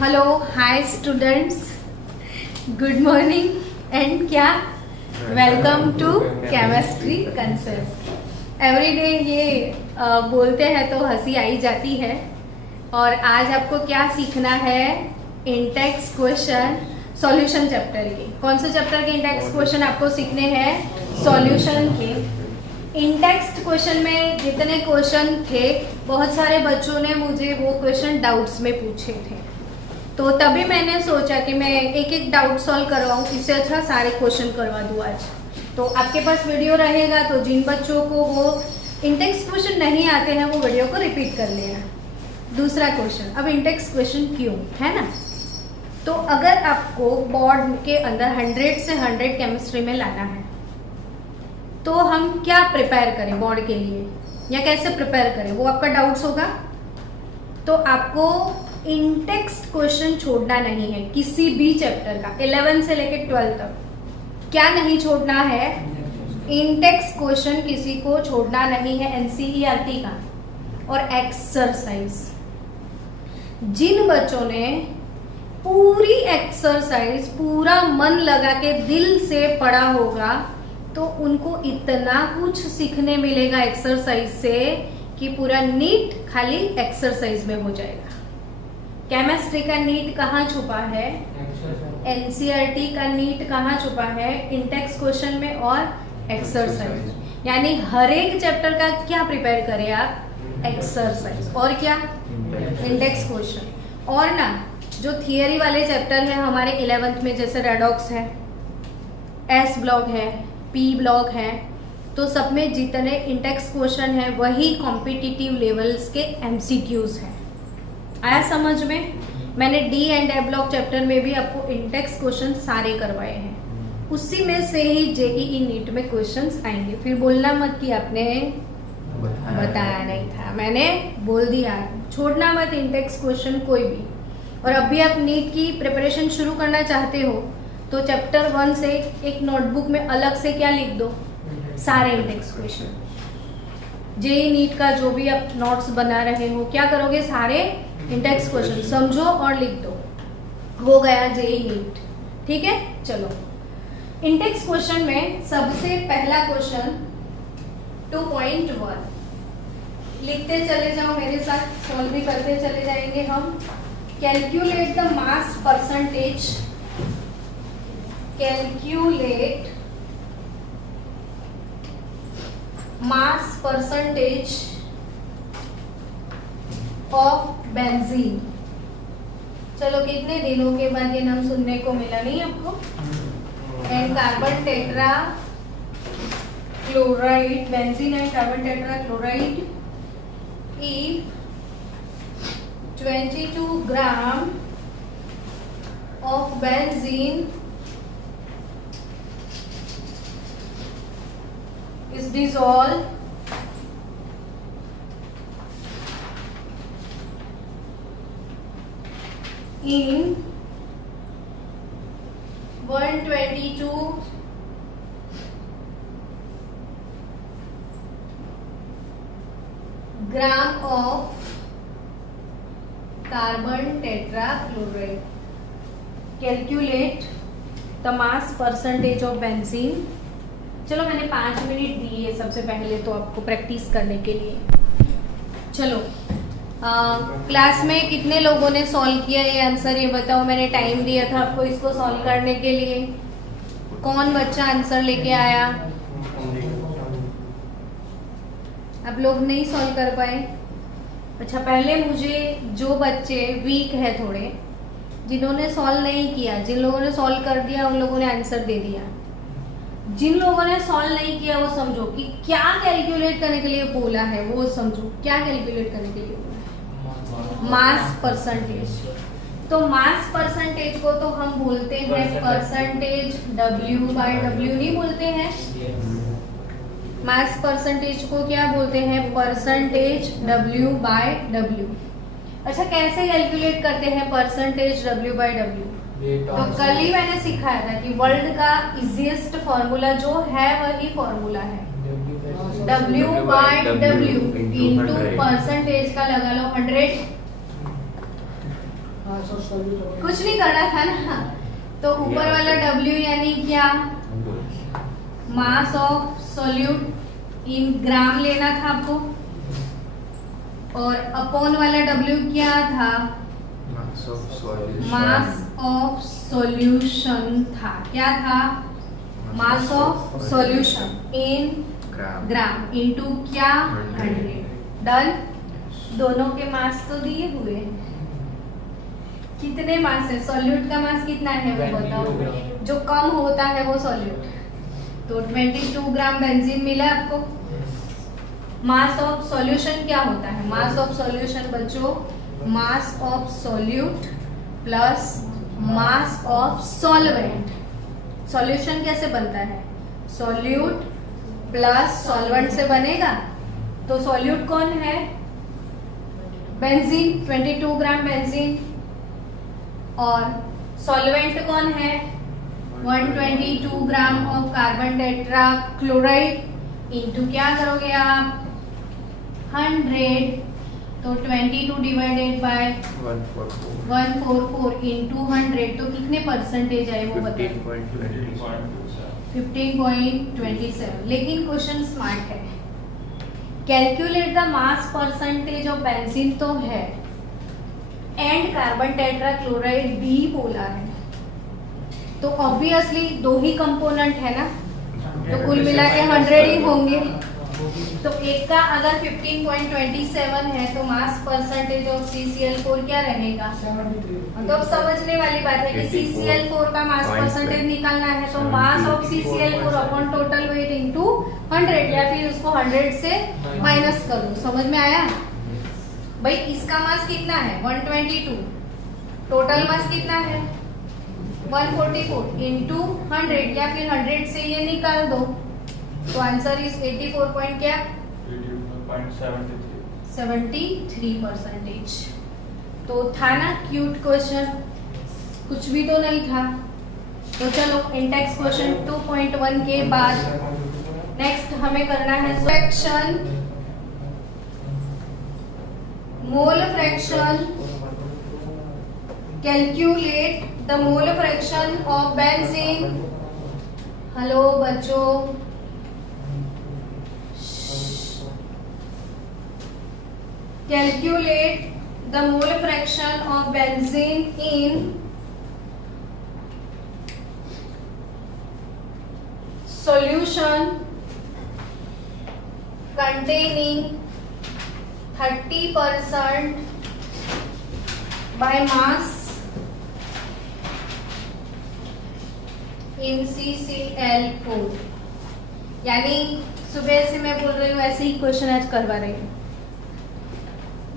Hello hi students, good morning and क्या welcome to chemistry concept. Everyday ये बोलते हैं तो हंसी आई जाती है। और आज आपको क्या सीखना है? इंटेक्स क्वेश्चन सॉल्यूशन चैप्टर के। कौन से चैप्टर के इंटेक्स क्वेश्चन आपको सीखने हैं? सॉल्यूशन के। इंटेक्स्ट क्वेश्चन में जितने क्वेश्चन थे, बहुत सारे बच्चों ने मुझे वो क्वेश्चन डाउट्स में पूछे थे, तो तभी मैंने सोचा कि मैं एक एक डाउट सॉल्व करवाऊँ, इससे अच्छा सारे क्वेश्चन करवा दूँ आज। तो आपके पास वीडियो रहेगा, तो जिन बच्चों को वो इंटेक्स क्वेश्चन नहीं आते हैं वो वीडियो को रिपीट कर लेना। दूसरा क्वेश्चन, अब इंटेक्स क्वेश्चन क्यों है ना। तो अगर आपको बोर्ड के अंदर 100 से 100 केमिस्ट्री में लाना है, तो हम क्या प्रिपेयर करें बोर्ड के लिए, या कैसे प्रिपेयर करें, वो आपका डाउट्स होगा। तो आपको इंटेक्स्ट क्वेश्चन छोड़ना नहीं है किसी भी चैप्टर का, 11 से लेकर 12 तक। क्या नहीं छोड़ना है? इंटेक्स्ट क्वेश्चन किसी को छोड़ना नहीं है, एनसीईआरटी का। और एक्सरसाइज, जिन बच्चों ने पूरी एक्सरसाइज पूरा मन लगा के दिल से पढ़ा होगा, तो उनको इतना कुछ सीखने मिलेगा एक्सरसाइज से कि पूरा नीट खाली एक्सरसाइज में हो जाएगा। केमिस्ट्री का नीट कहाँ छुपा है? एनसीईआरटी का नीट कहाँ छुपा है? इंटेक्स क्वेश्चन में और एक्सरसाइज। यानी हर एक चैप्टर का क्या प्रिपेयर करें आप? एक्सरसाइज। और क्या? Index question. और ना, जो थियरी वाले चैप्टर है हमारे 11th में, जैसे रेडॉक्स है, एस ब्लॉक है, पी ब्लॉक है, तो सब में जितने इंडेक्स क्वेश्चन है वही कॉम्पिटिटिव लेवल्स के एमसीक्यूज हैं। आया समझ में? मैंने D and A block chapter में भी आपको इंडेक्स क्वेश्चन सारे करवाए हैं, उसी में से ही जेईई नीट में क्वेश्चंस आएंगे। फिर बोलना मत कि आपने बताया नहीं था, मैंने बोल दिया। छोड़ना मत इंडेक्स क्वेश्चन कोई भी। और अभी आप नीट की प्रिपरेशन शुरू करना चाहते हो, तो चैप्टर 1 से एक नोटबुक में अलग से क्या लिख दो? सारे इंडेक्स क्वेश्चन। जेईई नीट का जो भी आप नोट्स बना रहे हो, क्या करोगे? सारे इंडेक्स क्वेश्चन समझो और लिख दो। हो गया जेईई नीट। ठीक है, चलो। इंडेक्स क्वेश्चन में सबसे पहला क्वेश्चन 2.1 लिखते चले जाओ मेरे साथ, सॉल्व भी करते चले जाएंगे हम। Calculate the mass percentage, calculate mass percentage of benzene. चलो, कितने दिनों के बाद ये नाम सुनने को मिला नहीं आपको? And carbon tetra chloride, benzene and carbon tetra chloride, if 22 gram of benzene is dissolved in 122 gram of carbon tetrachloride. Calculate the mass percentage of benzene. चलो, मैंने 5 मिनट दिए सबसे पहले तो आपको प्रैक्टिस करने के लिए। चलो, क्लास में कितने लोगों ने सॉल्व किया ये आंसर, ये बताओ। मैंने टाइम दिया था आपको इसको सॉल्व करने के लिए। कौन बच्चा आंसर लेके आया? आप लोग नहीं सॉल्व कर पाए? अच्छा, पहले मुझे जो बच्चे वीक है थोड़े, जिन्होंने सॉल्व नहीं किया, जिन लोगों ने सॉल्व कर दिया उन लोगों ने आंसर दे दिया। जिन लोगों ने सॉल्व नहीं किया वो समझो कि क्या कैलकुलेट करने के लिए बोला है, वो समझो क्या कैलकुलेट करने के लिए बोला है? Mass percentage. तो मास परसेंटेज को तो हम बोलते हैं परसेंटेज W/W, नहीं बोलते हैं? मास परसेंटेज को क्या बोलते हैं? Percentage W/W। अच्छा, कैसे कैलकुलेट करते हैं परसेंटेज W/W? तो कल ही मैंने सिखाया था कि वर्ल्ड का इजीएस्ट फॉर्मूला जो है वही फॉर्मूला है, W/W इंटू परसेंटेज का लगा लो 100 कुछ नहीं करना था ना। तो ऊपर वाला W यानी क्या, मास ऑफ सॉल्यूट इन ग्राम लेना था आपको, और अपॉन वाला W क्या था, मास ऑफ सॉल्यूशन था। क्या था, mass of solution in gram into क्या 100। डन। दोनों के मास तो दिए हुए हैं। कितने मास है, सॉल्यूट का मास कितना है वो बताओ, जो कम होता है वो सॉल्यूट। तो 22 ग्राम बेंजीन मिला आपको। मास ऑफ सॉल्यूशन क्या होता है, मास ऑफ सॉल्यूशन बच्चों, mass of solute plus mass of solvent. Solution कैसे बनता है, सॉल्यूट प्लस सॉल्वेंट से बनेगा। तो सॉल्यूट कौन है, बेंजीन, 22 ग्राम बेंजीन, और सॉल्वेंट कौन है, 122 gram of carbon tetra chloride into क्या करोगे आप 100। तो 22 डिवाइडेड बाय 144 इनटू 100, तो कितने परसेंटेज आए वो बताइए, 15.27। लेकिन क्वेश्चन स्मार्ट है, calculate the mass percentage of benzene तो है, एंड कार्बन टेट्रा क्लोराइड भी बोला है, तो ऑब्वियसली दो ही कंपोनेंट है ना, तो कुल मिला के 100 ही होंगे। तो एक का अगर 15.27 है तो मास परसेंटेज ऑफ CCl4 क्या रहेगा, तो अब समझने वाली बात है कि CCl4 का मास परसेंटेज निकालना है, तो mass of CCl4 upon total weight into 100, या फिर उसको 100 से माइनस करो। समझ में आया भाई। इसका मास कितना है 122, टोटल मास कितना है 144 इनटू 100, या फिर 100 से ये निकाल दो, तो आंसर इज 73%। तो था ना क्यूट क्वेश्चन, कुछ भी तो नहीं था। तो चलो इंटेक्स क्वेश्चन 2.1 के बाद नेक्स्ट हमें करना है fraction, mole fraction. Calculate the mole fraction of benzene. Hello बच्चों, calculate the mole fraction of benzene in solution containing 30% by mass in CCl4। यानी सुबह से मैं बोल रही हूँ, ऐसे ही क्वेश्चन आज करवा रही हूँ।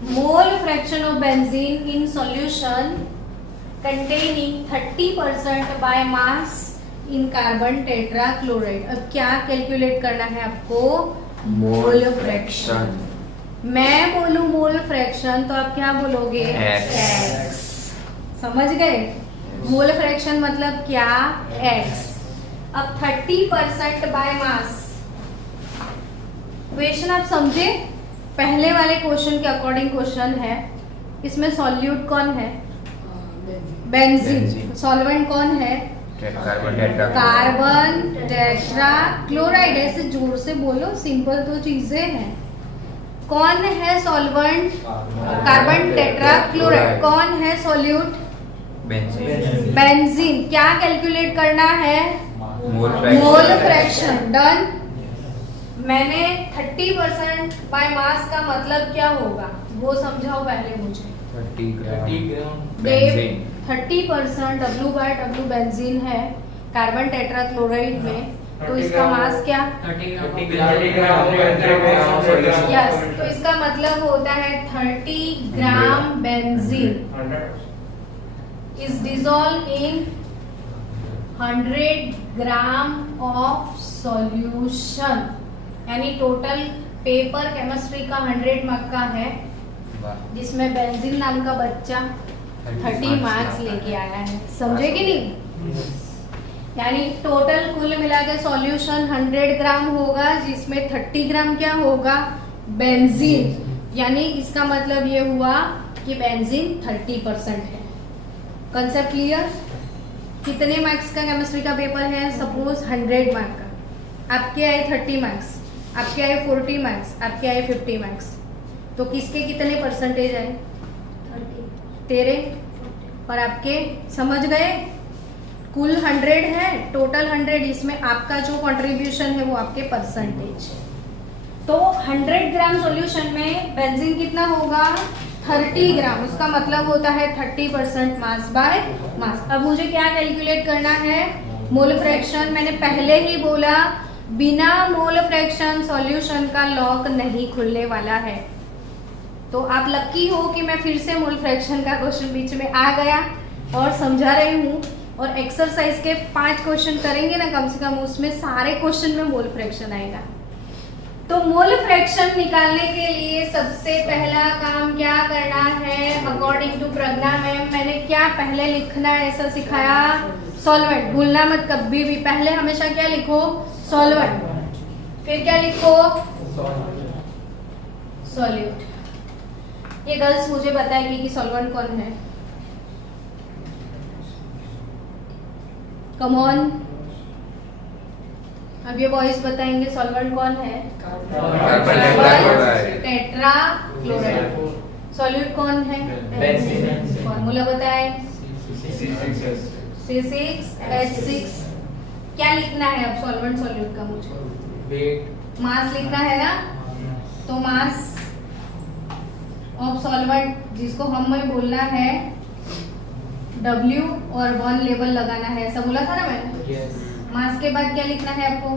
Mole fraction of benzene in solution containing 30% by mass in carbon tetra chloride. अब क्या कैलकुलेट करना है आपको, मोल फ्रैक्शन। मैं बोलूं मोल फ्रैक्शन तो आप क्या बोलोगे, x। समझ गए, मोल फ्रैक्शन मतलब क्या, x। अब 30% बाय मास, क्वेश्चन आप समझे, पहले वाले क्वेश्चन के अकॉर्डिंग क्वेश्चन है। इसमें सॉल्यूट कौन है, बेंजीन। सॉल्वेंट कौन है, कार्बन टेट्रा क्लोराइड। ऐसे जोर से बोलो, सिंपल दो चीजें हैं। कौन है सॉल्वेंट, कार्बन टेट्रा क्लोराइड। कौन है सॉल्यूट, बेंजीन। क्या कैलकुलेट करना है, मोल फ्रैक्शन। डन। मैंने 30% बाय मास का मतलब क्या होगा वो समझाओ पहले मुझे। 30 ग्राम बेंजीन, 30% W/W बेंजीन है कार्बन टेट्रा क्लोराइड में, तो इसका मास क्या, 30 ग्राम। यस, तो इसका मतलब होता है 30 gram benzene is dissolve in 100 gram of solution. यानी टोटल पेपर केमिस्ट्री का 100 मार्क का है, जिसमें बेंजीन नाम का बच्चा 30 मार्क्स लेके आया है। समझे कि नहीं। यानी टोटल कुल मिला के सॉल्यूशन 100 ग्राम होगा, जिसमें 30 ग्राम क्या होगा, बेंजीन। यानी इसका मतलब ये हुआ कि बेंजीन 30% है। Concept clear? कितने मार्क्स का केमिस्ट्री का पेपर है? सपोज 100 मार्क का, आपके आए 30 मार्क्स, आपके आए 40 मार्क्स, आपके आए 50 मार्क्स, तो किसके कितने परसेंटेज आए? तेरे और आपके। समझ गए? कुल 100 है, टोटल 100, इसमें आपका जो कंट्रीब्यूशन है वो आपके परसेंटेज। तो 100 ग्राम सॉल्यूशन में बेंजीन कितना होगा? 30 ग्राम। उसका मतलब होता है 30% मास बाय मास। अब मुझे क्या कैलकुलेट करना है? Mole fraction. मैंने पहले ही बोला बिना मोल फ्रैक्शन सॉल्यूशन का लॉक नहीं खुलने वाला है। तो आप लकी हो कि मैं फिर से मोल फ्रैक्शन का क्वेश्चन बीच में आ गया और समझा रही हूँ। और एक्सरसाइज के 5 क्वेश्चन करेंगे ना कम से कम, उसमें सारे क्वेश्चन में मोल फ्रैक्शन आएगा। तो मोल फ्रैक्शन निकालने के लिए सबसे पहला काम क्या करना है? अकॉर्डिंग टू प्रज्ञा मैम, मैंने क्या पहले लिखना है ऐसा सिखाया? सॉल्वेंट। भूलना मत कभी भी, पहले हमेशा क्या लिखो? सॉल्वेंट। फिर क्या लिखो? सॉल्यूट। ये गर्ल्स मुझे बताएगी कि सॉल्वेंट कौन है। Come on. अब ये बॉयज बताएंगे सॉल्वेंट कौन है? Tetra chloride. सॉल्यूट कौन है? फॉर्मूला बताए? C6H6। क्या लिखना है अब सॉल्वेंट सॉल्यूट का? मुझे मास लिखना है ना, तो मास ऑफ सॉल्वेंट जिसको हमें बोलना है W और 1 लेबल लगाना है, ऐसा बोला था ना मैंने? मास के बाद क्या लिखना है आपको?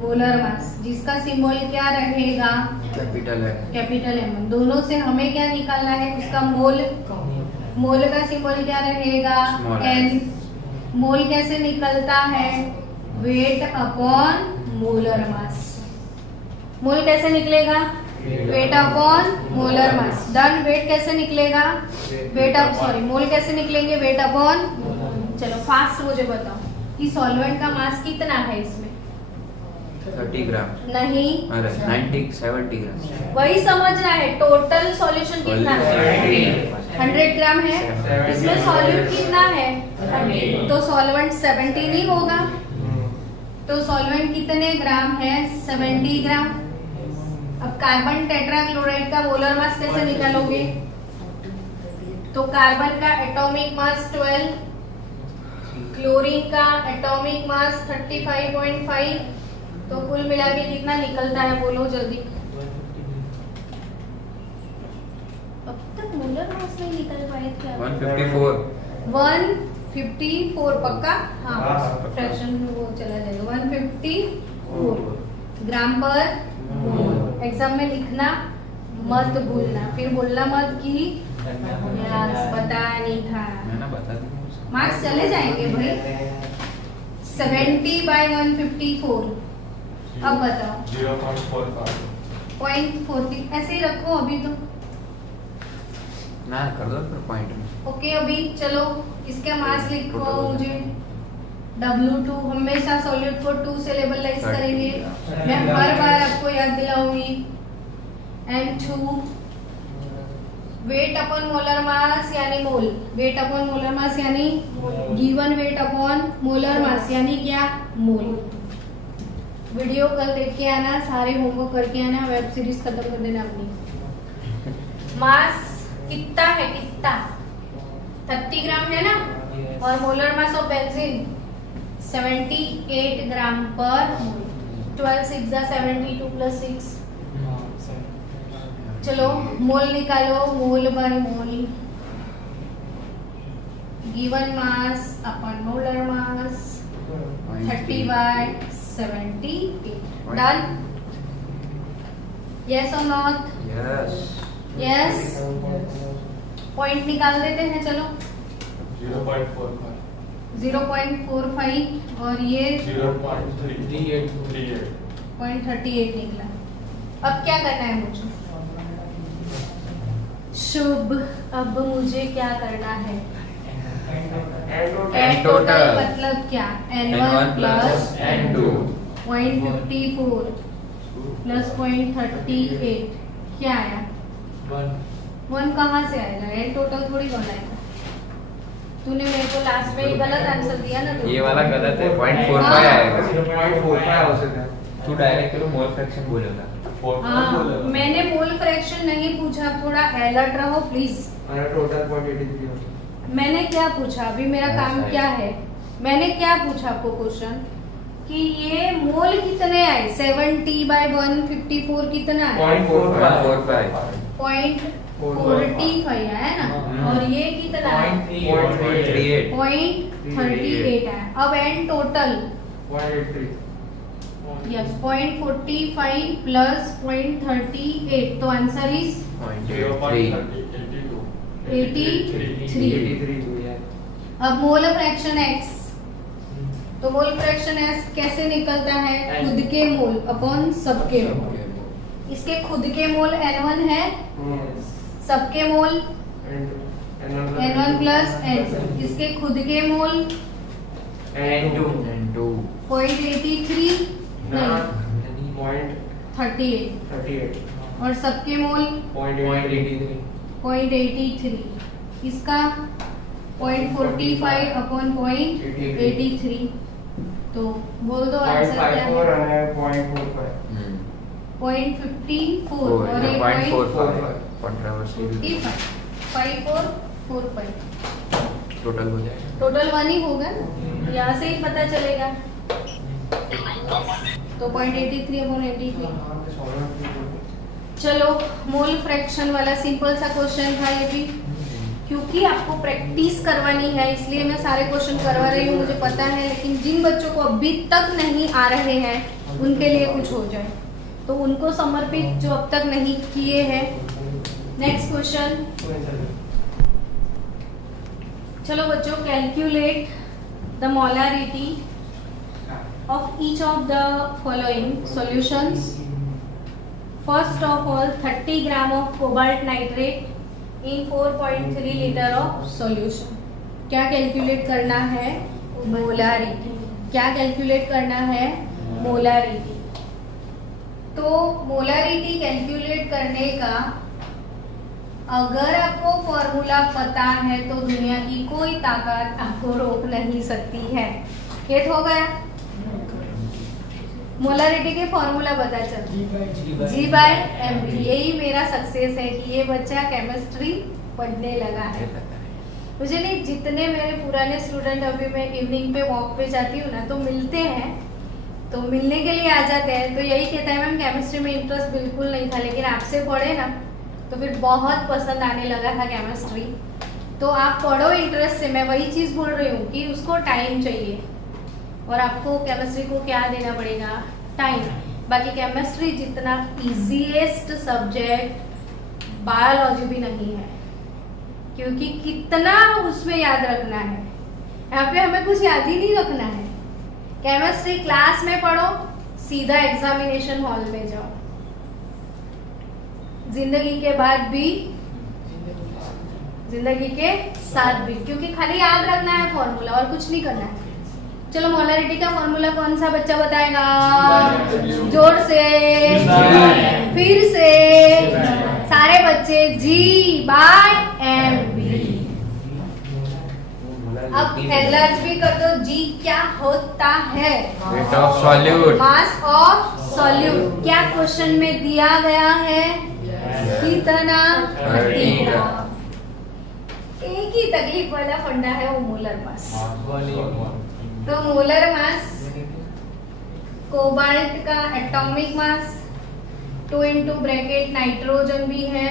मोलर मास, जिसका सिंबल क्या रहेगा? Capital M। दोनों से हमें क्या निकालना है? उसका मोल। मोल का सिंबल क्या रहेगा? N। मोल कैसे निकलता है? Weight upon molar mass. Mole कैसे निकलेगा? Weight upon molar mass. Done. Weight कैसे निकलेगा? मोल कैसे निकलेंगे? Weight upon. चलो फास्ट मुझे बताओ कि सॉल्वेंट का मास कितना है इसमें? 30 ग्राम। नहीं, अरे 70 ग्राम। वही समझना है। टोटल सॉल्यूशन कितना है? 100 ग्राम है। इसमें सॉल्यूट कितना है? 100। तो सॉल्वेंट 70 नहीं होगा। तो सॉल्वेंट कितने ग्राम है? 70 ग्राम। अब कार्बन टेट्राक्लोराइड का मोलर मास कैसे निकालोगे? तो कार्बन का एटॉमिक मास 12, क्लोरीन का एटॉमिक मास 35.5, तो कुल मिला के कितना निकलता है? बोलो जल्दी। अब तक मोलर मास नहीं निकल पाए क्या? 154 पक्का? हाँ, फ्रैक्शन में वो चला जाएगा। 154 ग्राम पर मोल। एग्जाम में लिखना मत भूलना, फिर बोलना मत कि पता नहीं था। मार्क्स चले जाएंगे भाई। 70/154। अब बताओ 0.43 ऐसे ही रखो अभी तो ना कर दो फिर पॉइंट में। ओके। अभी चलो इसका मास लिखो मुझे। W2 हमेशा सॉल्यूट को 2 से लेबलाइज करेंगे। मैं हर बार आपको याद दिलाऊंगी। N2 वेट अपॉन मोलर मास यानी मोल। वेट अपॉन मोलर मास यानी गिवन वेट अपॉन मोलर मास यानी क्या? मोल। वीडियो कल देख के आना, सारे होमवर्क करके आना, वेब सीरीज खत्म कर देना अपनी। मास कितना है? कितना? 30 ग्राम है ना। और मोलर मास ऑफ बेंजीन 78 ग्राम पर मोल। 12 6 72 प्लस 6। चलो मोल निकालो। Mole by mole, given mass upon molar mass 30/78। Done? Yes और नॉट? यस। पॉइंट निकाल देते हैं। चलो 0.45 और ये 0.38 निकला। अब क्या करना है मुझे? शुभ। अब मुझे क्या करना है? N टोटल मतलब क्या? N1 प्लस N2 0.54 प्लस 0.38 क्या आया? 1 कहाँ से आएगा? N टोटल थोड़ी बनाएगा। तूने मेरे को लास्ट में गलत आंसर दिया ना तो ये वाला गलत है 0.45 हाँ। आएगा 0.45 हो सकता है। तू डायरेक्ट करो मोल फ्रैक्शन बोलेगा हाँ मैंने मोल फ्रैक्शन नहीं पूछा, थोड़ा अलर्ट रहो प्लीज। हमारा टोटल 0.83 होता है। मैंने क्या पूछा, अभी मेरा हाँ, काम सही। क्या है, मैंने क्या पूछा आपको क्वेश्चन कि ये मोल कितने आए, 70/154 कितना है, 0.45 0.45 आया ना, हम्म। और ये कितना है 0.38 0.38 है। अब एंड टोटल 0.83 यस 0.45 प्लस 0.38 तो आंसर इज 83। 83 है। अब मोल फ्रैक्शन x, तो मोल फ्रैक्शन x कैसे निकलता है, खुद के मोल अपॉन सबके मोल। इसके खुद के मोल n1 है, सबके मोल n1 प्लस n2, इसके खुद के मोल N2 0.83 नहीं 38, 0.38 और सबके मोल 0.83 0.83, इसका 0.45 अपॉन 0.83, तो बोल दो आंसर क्या 0.54 है, है 0.45 0.54 और ये 0.45 कंट्रोवर्सी 5445 टोटल हो जाएगा टोटल 1 ही होगा ना, यहाँ से ही पता चलेगा। तो 0.83 अपॉन 83। चलो मोल फ्रैक्शन वाला सिंपल सा क्वेश्चन था ये भी, क्योंकि आपको प्रैक्टिस करवानी है इसलिए मैं सारे क्वेश्चन करवा रही हूँ, मुझे पता है, लेकिन जिन बच्चों को अभी तक नहीं आ रहे हैं उनके लिए कुछ हो जाए, तो उनको समर्पित जो अब तक नहीं किए हैं। नेक्स्ट क्वेश्चन, चलो बच्चों, calculate the molarity of each of the following solutions. First of all, 30 gram of cobalt nitrate in 4.3 liter of solution. क्या कैलकुलेट करना है, मोलारिटी। क्या कैलकुलेट करना है, मोलारिटी। तो मोलारिटी कैलकुलेट करने का अगर आपको फॉर्मूला पता है तो दुनिया की कोई ताकत आपको रोक नहीं सकती है। गेट हो गया, मोलारिटी के फॉर्मूला पता चल G/mv। यही मेरा सक्सेस है कि ये बच्चा केमिस्ट्री पढ़ने लगा है। मुझे नहीं, जितने मेरे पुराने स्टूडेंट अभी मैं इवनिंग पे वॉक पे जाती हूँ ना तो मिलते हैं, तो मिलने के लिए आ जाते हैं, तो यही कहता है मैम केमिस्ट्री में इंटरेस्ट बिल्कुल नहीं था, लेकिन आपसे पढ़े ना तो फिर बहुत पसंद आने लगा था केमिस्ट्री। तो आप पढ़ो इंटरेस्ट से, मैं वही चीज़ बोल रही हूँ कि उसको टाइम चाहिए, और आपको केमिस्ट्री को क्या देना पड़ेगा, टाइम। बाकी केमिस्ट्री जितना इजीएस्ट सब्जेक्ट बायोलॉजी भी नहीं है, क्योंकि कितना उसमें याद रखना है। यहाँ पे हमें कुछ याद ही नहीं रखना है। केमिस्ट्री क्लास में पढ़ो, सीधा एग्जामिनेशन हॉल में जाओ। जिंदगी के बाद भी, जिंदगी के साथ भी, क्योंकि खाली याद रखना है फॉर्मूला और कुछ नहीं करना है। चलो मोलारिटी का फॉर्मूला कौन सा बच्चा बताएगा, जोर से, फिर से सारे बच्चे, G/mv। अब एनलार्ज भी कर दो, G क्या होता है, rate of solute, mass of solute. क्या क्वेश्चन में दिया गया है, कितना, 30 ग्राम। एक ही तकलीफ वाला फंडा है वो मोलर मास। तो मोलर मास, कोबाल्ट का atomic mass 2 into bracket nitrogen भी है,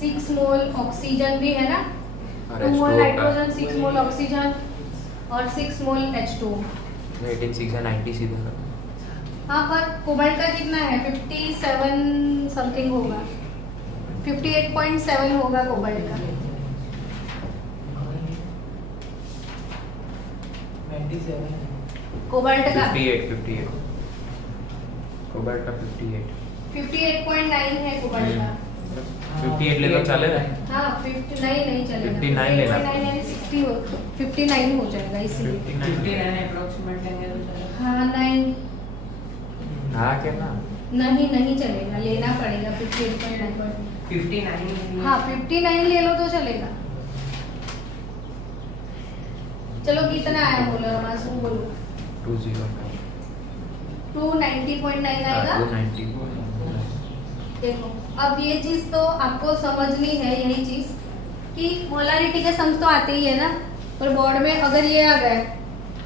6 मोल ऑक्सीजन भी है ना, 2 मोल नाइट्रोजन 6 मोल ऑक्सीजन और 6 मोल H2। 86 है 90 सीधा। हाँ पर कोबाल्ट का कितना है, 57 समथिंग होगा, 58.7 होगा कोबाल्ट का। कोबाल्ट का 58 कोबाल्ट का 58.9 है कोबाल्ट का। 58 ले तो चलेगा। हाँ 59 नहीं चलेगा, 59 लेना। 59 यानी 60 हो, 59 हो जाएगा इसलिए। 59 अप्रोक्सीमेट लेंगे तो चलेगा। हाँ 9 हाँ क्या ना नहीं चलेगा, लेना पड़ेगा 58.9। 59 हाँ 59 ले लो तो चलेगा। चलो कितना आया मोलर मास वो बोलो 209 290.9 आएगा। 290 देखो अब ये चीज तो आपको समझनी है, यही चीज कि मोलारिटी के सम्स तो आते ही है ना, पर बोर्ड में अगर ये आ गए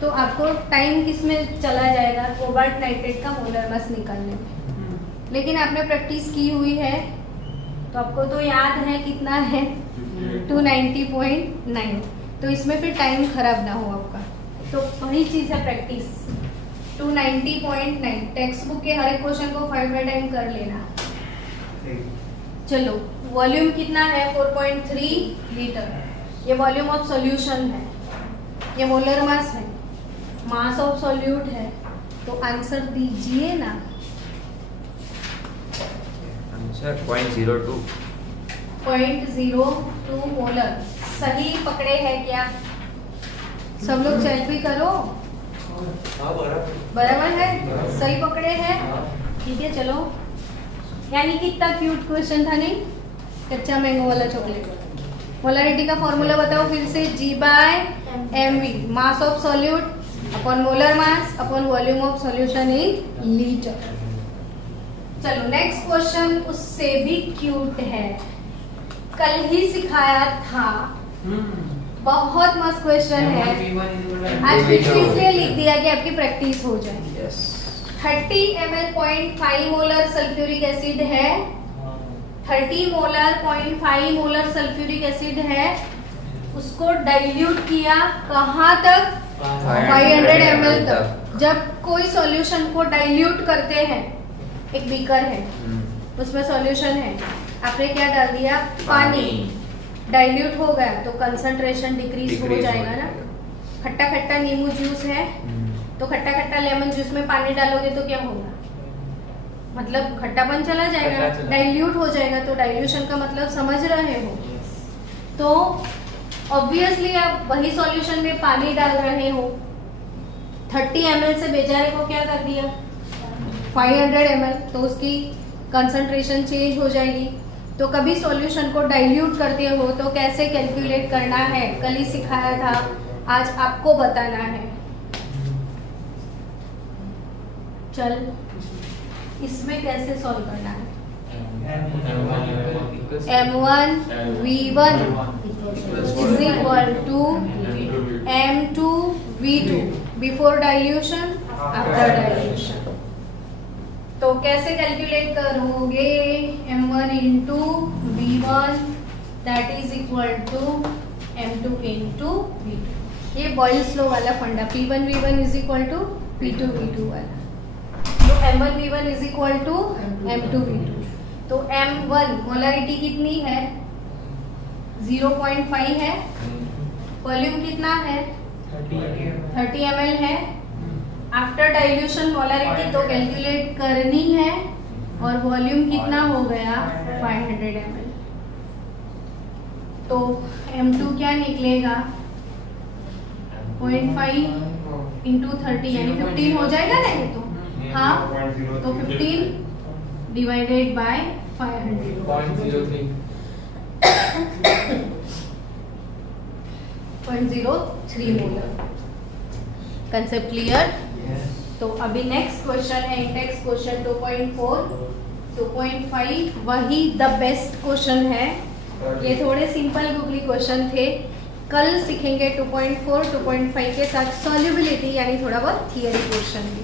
तो आपको टाइम किस में चला जाएगा, कोबाल्ट नाइट्रेट का मोलर मास निकालने में। लेकिन आपने प्रैक्टिस की हुई है तो आपको तो याद है कितना है 290.9, तो इसमें फिर टाइम खराब ना हो आपका, तो वही चीज है प्रैक्टिस। 290.9 टेक्स्ट बुक के हर एक क्वेश्चन को 5 टाइम कर लेना। चलो वॉल्यूम कितना है 4.3 लीटर, ये वॉल्यूम ऑफ सॉल्यूशन है, ये मोलर मास है, मास ऑफ सॉल्यूट है, तो आंसर दीजिए ना। आंसर 0.02 0.02 मोलर सही पकड़े हैं क्या? सब लोग चेक भी करो, हाँ बराबर बराबर है, सही पकड़े हैं, ठीक है। चलो यानी कि इतना क्यूट क्वेश्चन था नहीं, कच्चा मैंगो वाला चॉकलेट। मोलरिटी का फॉर्मूला बताओ फिर से, G/mv, mass of solute upon molar mass upon volume of solution in litre. चलो नेक्स्ट क्वेश्चन उससे भी क्यूट है, कल ही सिखाया था, बहुत मस्त क्वेश्चन है, आज फिर से इसलिए लिख दिया कि आपकी प्रैक्टिस हो जाए। Yes 30 ml 0.5 molar sulphuric acid है, 30 मोलर 0.5 मोलर सल्फ्यूरिक एसिड है, उसको डाइल्यूट किया कहाँ तक, 500 ml तक। जब कोई सॉल्यूशन को डाइल्यूट करते हैं, एक बीकर है उसमें सॉल्यूशन है, आपने क्या डाल दिया, पानी, डाइल्यूट हो गया तो कंसंट्रेशन डिक्रीज हो जाएगा ना। खट्टा खट्टा नींबू जूस है तो खट्टा खट्टा लेमन जूस में पानी डालोगे तो क्या होगा, मतलब खट्टापन चला जाएगा, डाइल्यूट हो जाएगा, तो डाइल्यूशन का मतलब समझ रहे हो। तो ऑब्वियसली आप वही सॉल्यूशन में पानी डाल रहे हो, 30 ml से बेचारे को क्या कर दिया 500 ml, तो उसकी कंसंट्रेशन चेंज हो जाएगी। तो कभी सॉल्यूशन को डाइल्यूट करते हो तो कैसे कैलकुलेट करना है, कल ही सिखाया था, आज आपको बताना है। चल इसमें कैसे सॉल्व करना है, M1 V1 is equal to M2 V2 before dilution, after dilution। तो कैसे कैलकुलेट करोगे, M1 into V1 that is equal to M2 into V2। ये बॉयल्स लॉ वाला फंडा, P1 V1 is equal to P2 V2 वाला। तो M1 V1 is equal to M2 V2। तो M1 molarity कितनी है 0.5 है, वॉल्यूम कितना है 30 ml है, आफ्टर डाइल्यूशन मोलरिटी तो कैलकुलेट करनी है, और वॉल्यूम कितना हो गया 500 ml। तो M2 क्या निकलेगा 0.5 इंटू 30 यानी 15 हो जाएगा ना, ये तो हाफ, तो 15 divided by 500 0.03 molar. Concept clear? तो अभी नेक्स्ट क्वेश्चन है इंडेक्स क्वेश्चन 2.4 2.5, वही द बेस्ट क्वेश्चन है। ये थोड़े सिंपल गूगली क्वेश्चन थे, कल सीखेंगे 2.4 2.5 के साथ सॉल्युबिलिटी यानी थोड़ा बहुत थियरी क्वेश्चन भी।